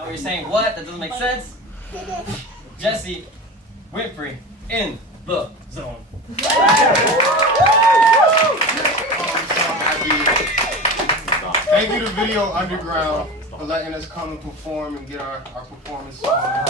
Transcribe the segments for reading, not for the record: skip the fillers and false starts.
Now you're saying, what? That doesn't make sense? Jesse Winfrey in the zone. Thank you to Video Underground for letting us come and perform and get our performance on.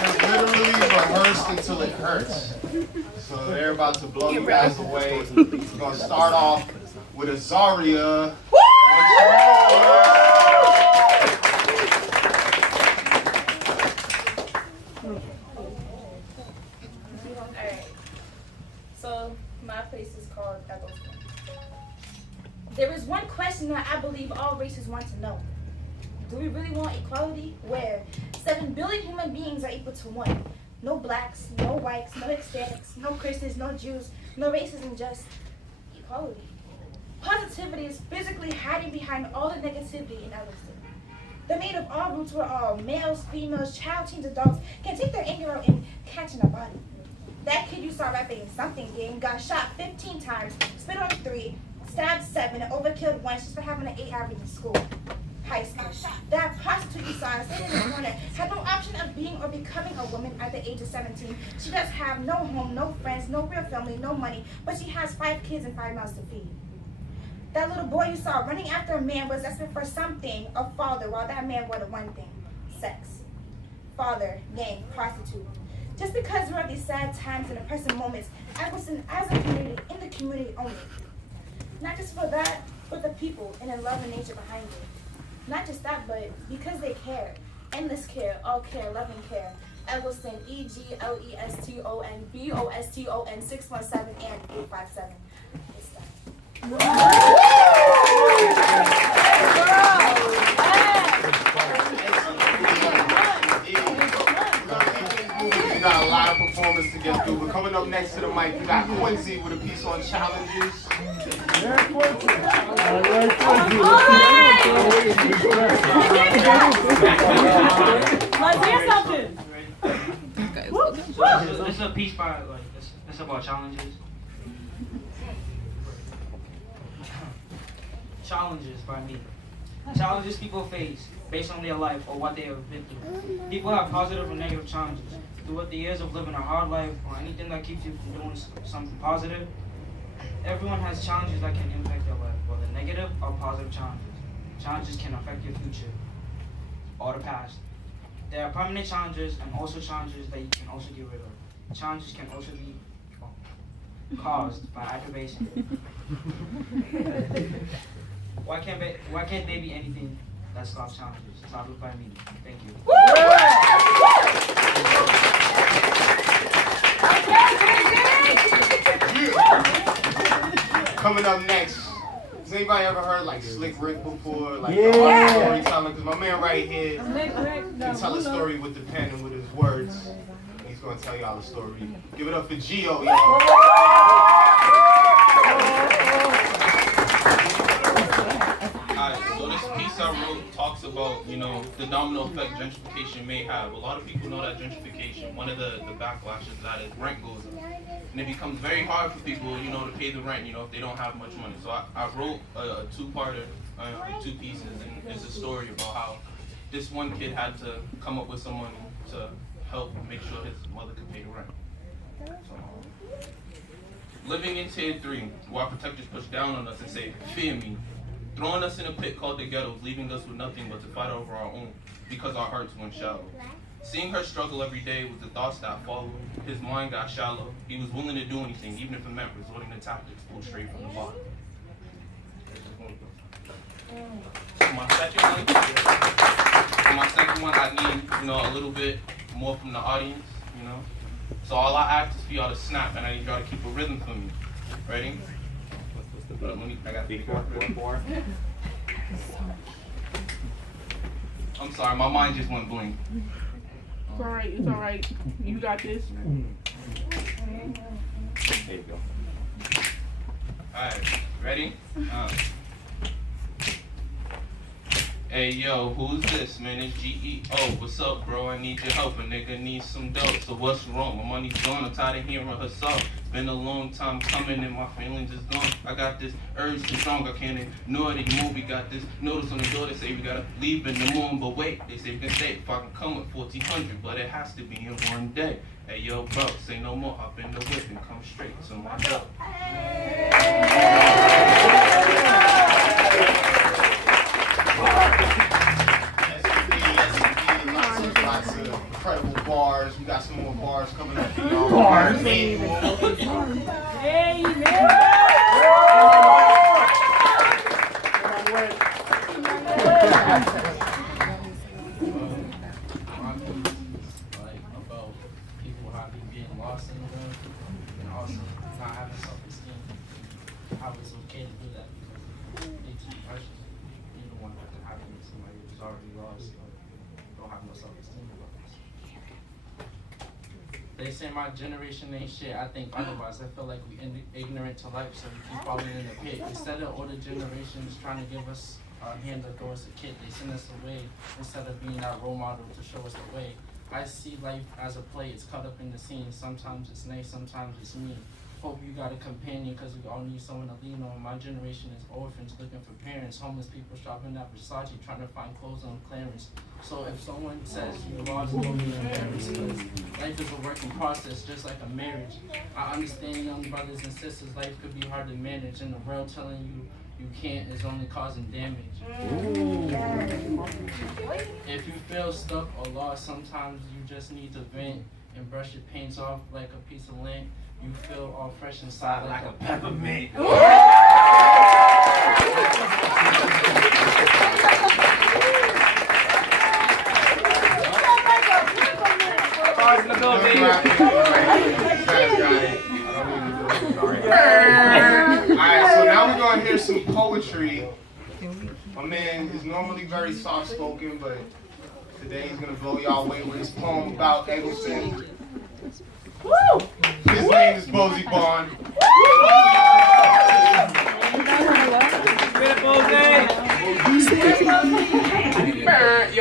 These literally rehearsed until it hurts. So they're about to blow you guys away. We're going to start off with Azaria. Alright, so my place is called Eggleston. There is one question that I believe all races want to know. Do we really want equality? Where 7 billion human beings are equal to one. No blacks, no whites, no Hispanics, no Christians, no Jews, no racism, just equality. Positivity is physically hiding behind all the negativity in Eggleston. They're made of all roots where all males, females, child, teens, adults can take their anger out in catching a body. That kid you saw rapping in something game got shot 15 times, spit on 3, stabbed 7, and overkilled once just for having an 8 average in school. High school. That prostitute you saw sitting in the corner had no option of being or becoming a woman at the age of 17. She does have no home, no friends, no real family, no money, but she has 5 kids and 5 mouths to feed. That little boy you saw running after a man was desperate for something, a father, while that man wanted one thing, sex. Father, gang, prostitute. Just because we're at these sad times and depressing moments, Eggleston as a community, in the community only. Not just for that, but the people and the love and nature behind it. Not just that, but because they care. Endless care, all care, loving care. Eggleston, EGLESTON, BOSTON, 617 and 857. It's that. We got a lot of performance to get through. But coming up next to the mic, we got Quincy with a piece on challenges. Yeah, Quincy. Let's hear something. So this is a piece by it's about challenges. Challenges by me. Challenges people face based on their life or what they have been through. People have positive or negative challenges. Throughout the years of living a hard life or anything that keeps you from doing something positive, everyone has challenges that can impact their life, whether negative or positive challenges. Challenges can affect your future or the past. There are permanent challenges and also challenges that you can also get rid of. Challenges can also be caused by aggravation. Why can't they be anything that stops challenges? Titled by me. Thank you. Coming up next, has anybody ever heard like Slick Rick before? Like the art of storytelling? Because my man right here can tell a story with the pen and with his words. And he's going to tell y'all a story. Give it up for Gio, y'all. So this piece I wrote talks about, the domino effect gentrification may have. A lot of people know that gentrification, one of the backlashes of that is rent goes up. And it becomes very hard for people, to pay the rent, if they don't have much money. So I wrote a two-parter, 2 pieces, and it's a story about how this one kid had to come up with some money to help make sure his mother could pay the rent. So, living in Tier 3, where our protectors push down on us and say, fear me. Throwing us in a pit called the ghettos, leaving us with nothing but to fight over our own, because our hearts went shallow. Seeing her struggle every day was the thoughts that followed. His mind got shallow. He was willing to do anything, even if it meant resorting to tactics pulled straight from the bottom. For my second one, I need, a little bit more from the audience, So all I ask is for y'all to snap, and I need y'all to keep a rhythm for me. Ready? I got 4. I'm sorry, my mind just went blank. It's all right. You got this. There you go. Alright, ready? Hey yo, who's this, man? It's GEO. What's up, bro? I need your help. A nigga needs some dough. So what's wrong? My money's gone. I'm tired of hearing her song. Been a long time coming and my feelings is gone. I got this urge too strong, I can't ignore it anymore. We got this notice on the door that say we gotta leave in the morning, but wait, they say we can stay if I can come with 1400, but it has to be in one day. Hey yo, bro, say no more, hop in the whip and come straight to my door. Lots of incredible bars. We got some more bars coming up for y'all. Bars. Hey, Like about people having being lost in the world and also not having self-esteem. How it's okay to do that because it's precious. You don't want that to happen to somebody who's already lost or don't have no self-esteem about this. They say my generation ain't shit. I think otherwise. I feel like we ignorant to life, so we keep falling in the pit. Instead of older generations trying to give us a hand that throw us a kid, they send us away instead of being our role model to show us the way. I see life as a play. It's caught up in the scene. Sometimes it's nice, sometimes it's mean. Hope you got a companion because we all need someone to lean on. My generation is orphans looking for parents. Homeless people shopping at Versace trying to find clothes on clearance. So if someone says you lost, don't be embarrassed because life is a working process just like a marriage. I understand young brothers and sisters, life could be hard to manage and the world telling you you can't is only causing damage. If you feel stuck or lost, sometimes you just need to vent and brush your pains off like a piece of lint. You feel all fresh inside like a peppermint. Bars in the building. Alright, so now we're gonna hear some poetry. My man is normally very soft-spoken, but today he's gonna blow y'all away with his poem about Eggleston. His name is Bozy Bond.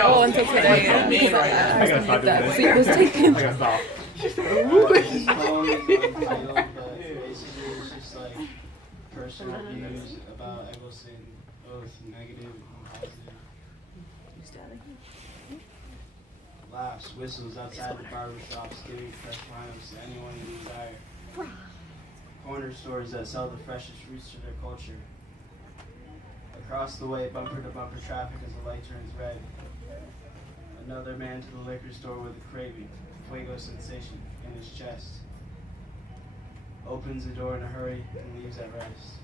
Oh, until today. I gotta stop that. Seat was taken. I gotta stop. It's just like personal views about Eggleston, both negative and positive. Laughs, whistles outside the barbershops, giving fresh rhymes to anyone who desire. Corner stores that sell the freshest roots to their culture. Across the way, bumper to bumper traffic as the light turns red. Another man to the liquor store with a craving, fuego sensation in his chest. Opens the door in a hurry and leaves at rest.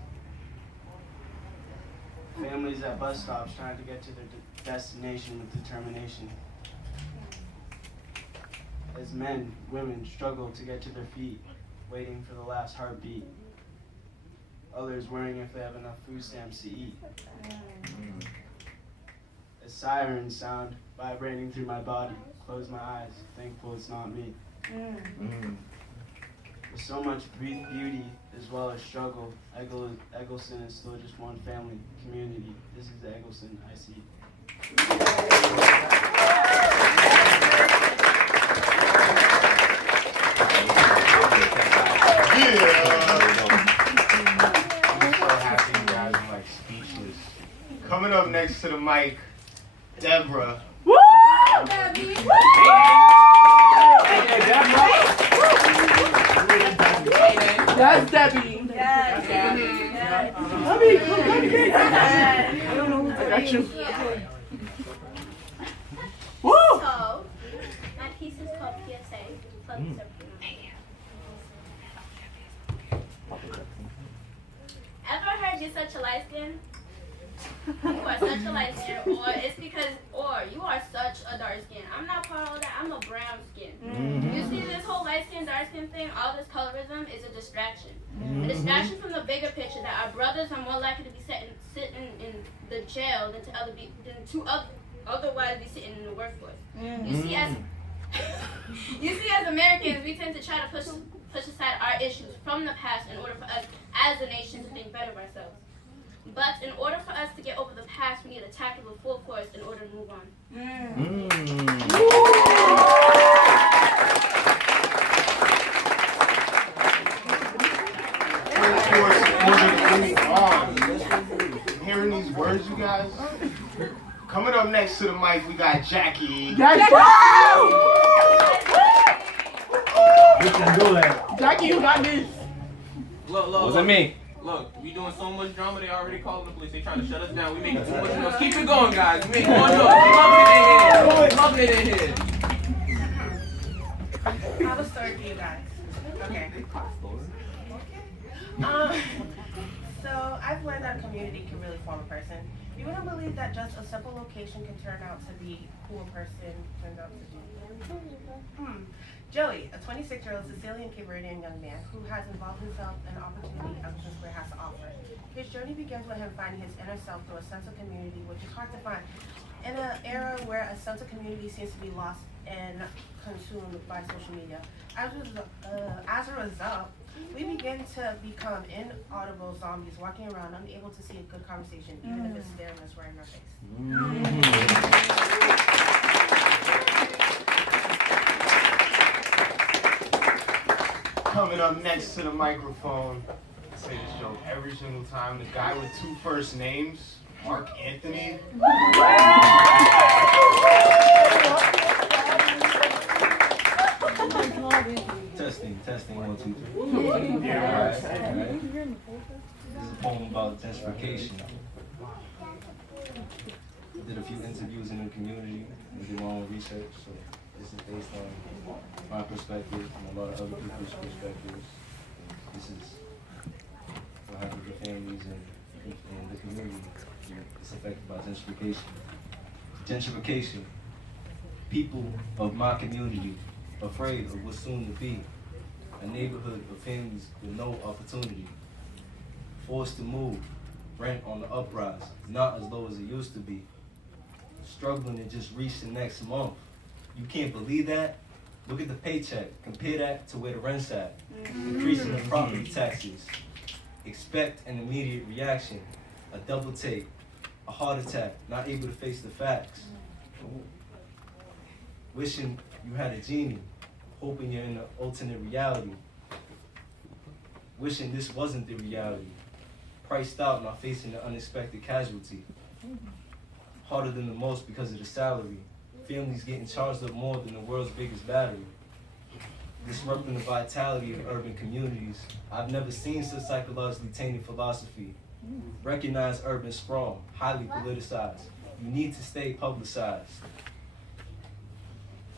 Families at bus stops trying to get to their destination with determination. As men, women struggle to get to their feet, waiting for the last heartbeat. Others worrying if they have enough food stamps to eat. As sirens sound vibrating through my body, close my eyes, thankful it's not me. With so much beauty as well as struggle, Eggleston is still just one family, community. This is the Eggleston I see. I'm so happy you guys are like speechless. Coming up next to the mic, Deborah. Woo! Debbie. That's Debbie. Yes. Debbie, come on, I got you. Woo! So, my piece is called PSA. Ever heard you're such a light skin? You are such a light skin, or it's because, or you are such a dark skin. I'm not part of that. I'm a brown skin. You see this whole light skin, dark skin thing, all this colorism is a distraction. A distraction from the bigger picture that our brothers are more likely to be sitting in the jail than to otherwise be sitting in the workforce. You see, as Americans, we tend to try to push aside our issues from the past in order for us as a nation to think better of ourselves. But in order for us to get over the past, we need to tackle the full course in order to move on. Coming up next to the mic, we got Jackie. Jackie, you got this. Look, Wasn't me. Look, we doing so much drama, they already calling the police. They trying to shut us down. We making too much noise. Keep it going, guys. We making more noise. We loving it in here. I have a story for you guys. Okay. So I've learned that a community can really form a person. You wouldn't believe that just a simple location can turn out to be who a person turns out to be. Joey, a 26-year-old Sicilian Cape Verdean young man who has involved himself in the opportunity Evanston Square has to offer. His journey begins with him finding his inner self through a sense of community, which is hard to find in an era where a sense of community seems to be lost and consumed by social media. As a result, we begin to become inaudible zombies walking around unable to see a good conversation, even if it's staring us right in our face. Coming up next to the microphone, I say this joke every single time. The guy with 2 first names, Mark Anthony. Testing, 1, 2, 3. Yeah. All right. This is a poem about gentrification. I did a few interviews in the community and did my own research, so this is based on my perspective and a lot of other people's perspectives. This is what happens to families in the community that's affected by gentrification. Gentrification. People of my community afraid of what's soon to be. A neighborhood of families with no opportunity. Forced to move, rent on the uprise, not as low as it used to be. Struggling to just reach the next month. You can't believe that? Look at the paycheck. Compare that to where the rent's at. Increasing the property taxes. Expect an immediate reaction. A double take. A heart attack. Not able to face the facts. Wishing you had a genie. Hoping you're in an alternate reality. Wishing this wasn't the reality. Priced out, not facing the unexpected casualty. Harder than the most because of the salary. Families getting charged up more than the world's biggest battery. Disrupting the vitality of urban communities. I've never seen such psychologically tainted philosophy. Recognize urban sprawl, highly politicized. You need to stay publicized.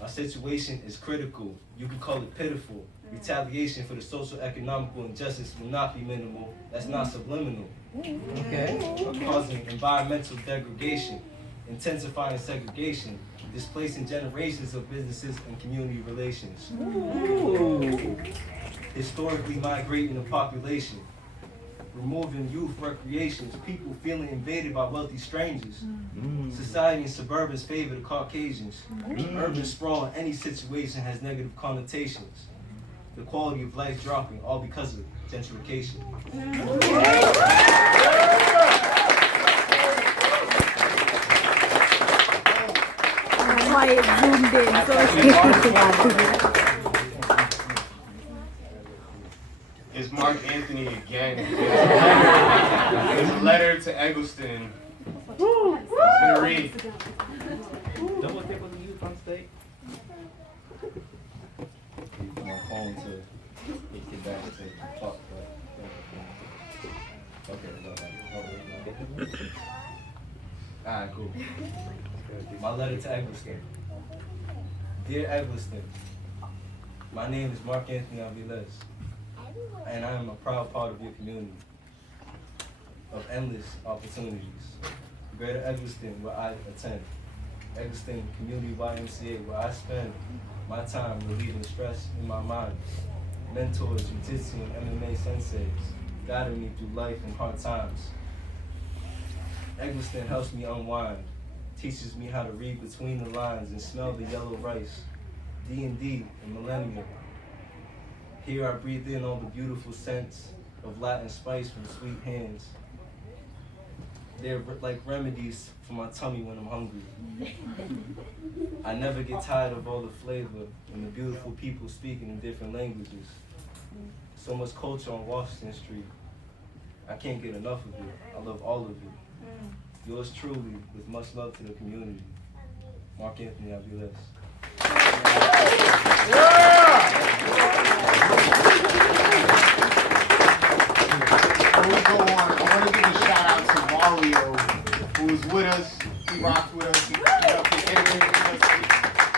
Our situation is critical. You can call it pitiful. Retaliation for the social economical injustice will not be minimal. That's not subliminal. Okay? Causing environmental degradation, intensifying segregation, displacing generations of businesses and community relations. Historically migrating the population. Removing youth recreations, people feeling invaded by wealthy strangers. Society and suburbans favor the Caucasians. Urban sprawl in any situation has negative connotations. The quality of life dropping, all because of gentrification. Why it zoomed in so It's Mark Anthony again. It's a letter to Eggleston. It's gonna read. Double tip on the youth on stage. My phone to get back to talk. Okay, alright, cool. My letter to Eggleston. Dear Eggleston, my name is Mark Anthony Aviles, and I am a proud part of your community of endless opportunities. Greater Eggleston, where I attend. Eggleston Community YMCA, where I spend my time relieving stress in my mind. Mentors, jiu-jitsu and MMA senseis, guiding me through life and hard times. Eggleston helps me unwind, teaches me how to read between the lines and smell the yellow rice, D&D and Millennium. Here I breathe in all the beautiful scents of Latin spice from sweet hands. They're like remedies for my tummy when I'm hungry. I never get tired of all the flavor and the beautiful people speaking in different languages. So much culture on Washington Street. I can't get enough of it. I love all of it. Yours truly, with much love to the community. Mark Anthony, I'll be this. Before we go on, I want to give a shout out to Mario, who was with us. He rocked with us. He innovated with us.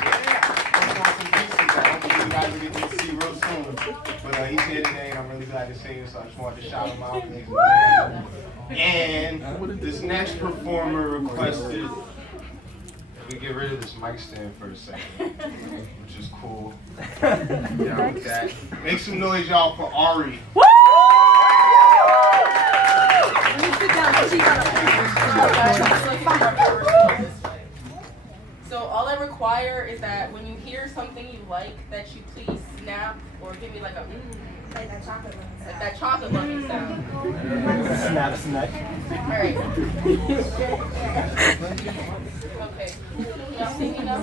Worked on some pieces that hopefully you guys will get to see real soon. But he's here today, and I'm really glad to see him, so I just wanted to shout him out. He's and this next performer requested that we get rid of this mic stand for a second, which is cool. Yeah, with that. Make some noise, y'all, for Ari. So all I require is that when you hear something you like, that you please snap or give me like a Like that chocolate one. like that chocolate loving sound. Snap, snack. All right. Okay. Y'all see me now?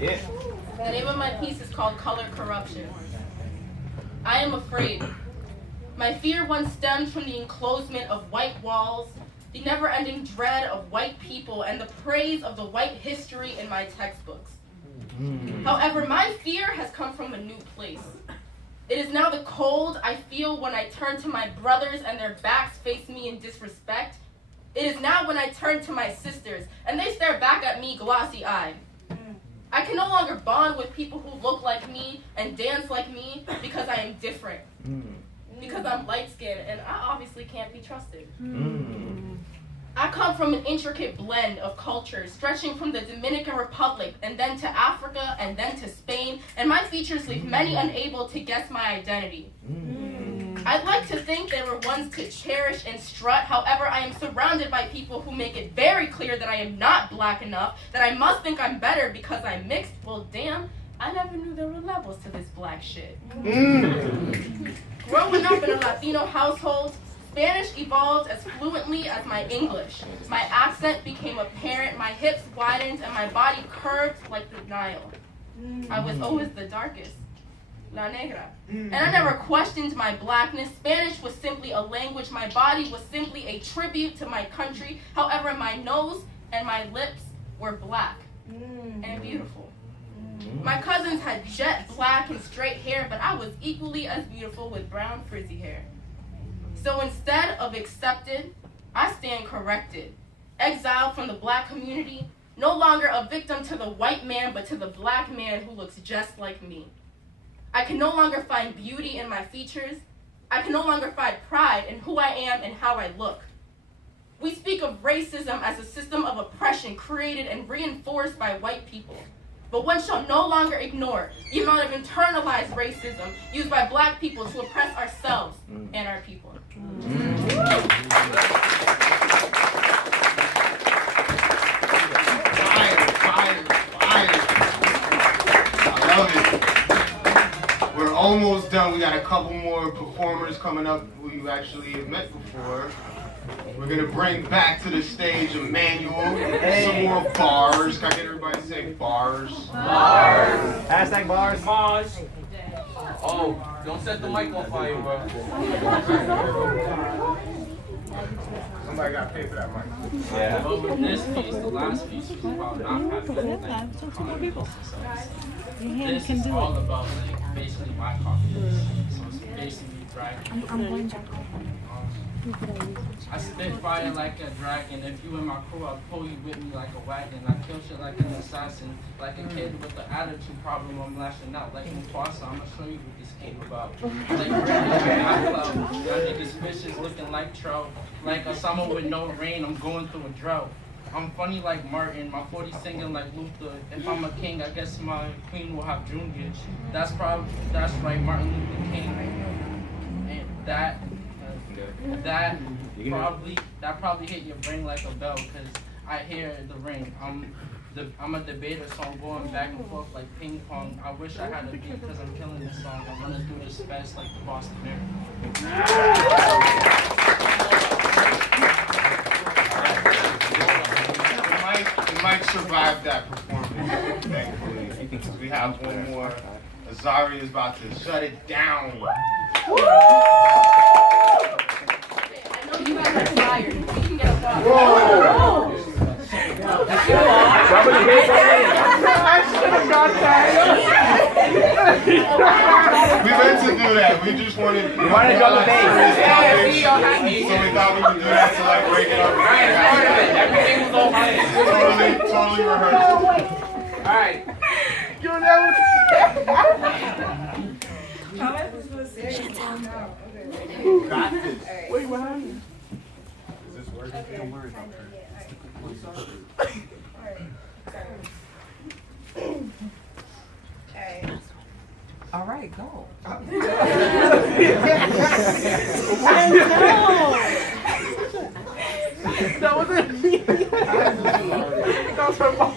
Yeah. The name of my piece is called Color Corruption. I am afraid. My fear once stemmed from the enclosement of white walls, the never-ending dread of white people, and the praise of the white history in my textbooks. However, my fear has come from a new place. It is now the cold I feel when I turn to my brothers and their backs face me in disrespect. It is now when I turn to my sisters and they stare back at me glossy-eyed. I can no longer bond with people who look like me and dance like me because I am different. Because I'm light-skinned and I obviously can't be trusted. I come from an intricate blend of cultures, stretching from the Dominican Republic and then to Africa and then to Spain, and my features leave many unable to guess my identity. I'd like to think they were ones to cherish and strut. However, I am surrounded by people who make it very clear that I am not black enough, that I must think I'm better because I'm mixed. Well, damn, I never knew there were levels to this black shit. Growing up in a Latino household, Spanish evolved as fluently as my English. My accent became apparent, my hips widened, and my body curved like the Nile. I was always the darkest, la negra. And I never questioned my blackness. Spanish was simply a language. My body was simply a tribute to my country. However, my nose and my lips were black and beautiful. My cousins had jet black and straight hair, but I was equally as beautiful with brown frizzy hair. So instead of accepted, I stand corrected. Exiled from the black community, no longer a victim to the white man, but to the black man who looks just like me. I can no longer find beauty in my features. I can no longer find pride in who I am and how I look. We speak of racism as a system of oppression created and reinforced by white people. But one shall no longer ignore the amount of internalized racism used by black people to oppress ourselves and our people. Fire. I love it. We're almost done. We got a couple more performers coming up who you actually have met before. We're gonna bring back to the stage Emmanuel, some more bars. Can I get everybody to say bars? Bars. Hashtag bars. Bars. Oh, don't set the mic on fire, bro. Somebody got to pay for that mic. Yeah. But with this piece, the last piece was about not having This is all about like basically my confidence. So it's basically dragging. I spit fire like a dragon. If you in my crew, I'll pull you with me like a wagon. I kill shit like an assassin, like a kid with the attitude problem. I'm lashing out like Mufasa. I'ma show you what this came about. Like y'all niggas fishes looking like trout. Like a summer with no rain, I'm going through a drought. I'm funny like Martin, my 40 singing like Luther. If I'm a king, I guess my queen will have Junior. That's right, Martin Luther King. And that probably hit your brain like a bell, cause I hear the ring. I'm a debater, so I'm going back and forth like ping pong. I wish I had a beat, cause I'm killing this song. I'm running through this fast like the Boston Marathon. You might survive that performance, thankfully, because we have one more. Azari is about to shut it down. I know you guys are tired. We can get a walk. Whoa! We meant to do that. We just wanted. We wanted to go to base. So we thought we could do that to like break it up. Everything was all planned. Totally rehearsed. Alright. You'll never. Got this. Wait, what happened? Is this working? Don't worry about her. All right, go. That wasn't me. That was her mom.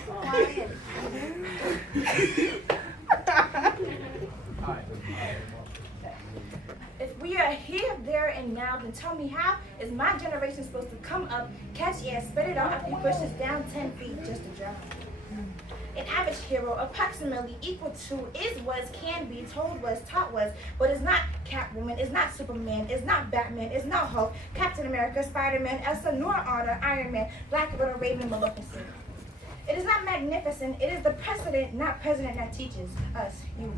If we are here, there, and now, then tell me how is my generation supposed to come up, catch air, spit it out after you push us down 10 feet just to drown? An average hero, approximately equal to, is, was, can be, told was, taught was, but is not Catwoman, is not Superman, is not Batman, is not Hulk, Captain America, Spider-Man, Elsa, nor Honor, Iron Man, Black Widow, Raven, Maleficent. It is not magnificent, it is the precedent, not president, that teaches us, youth.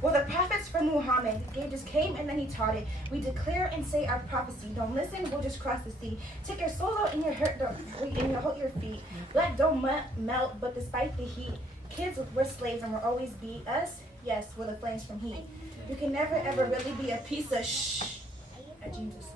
Well, the prophets from Muhammad, he just came and then he taught it. We declare and say our prophecy. Don't listen, we'll just cross the sea. Take your soul out in your hurt, and hold your feet. Blood don't melt, but despite the heat, kids were slaves and will always be us. Yes, we're the flames from heat. You can never ever really be a piece of shh. A Jesus.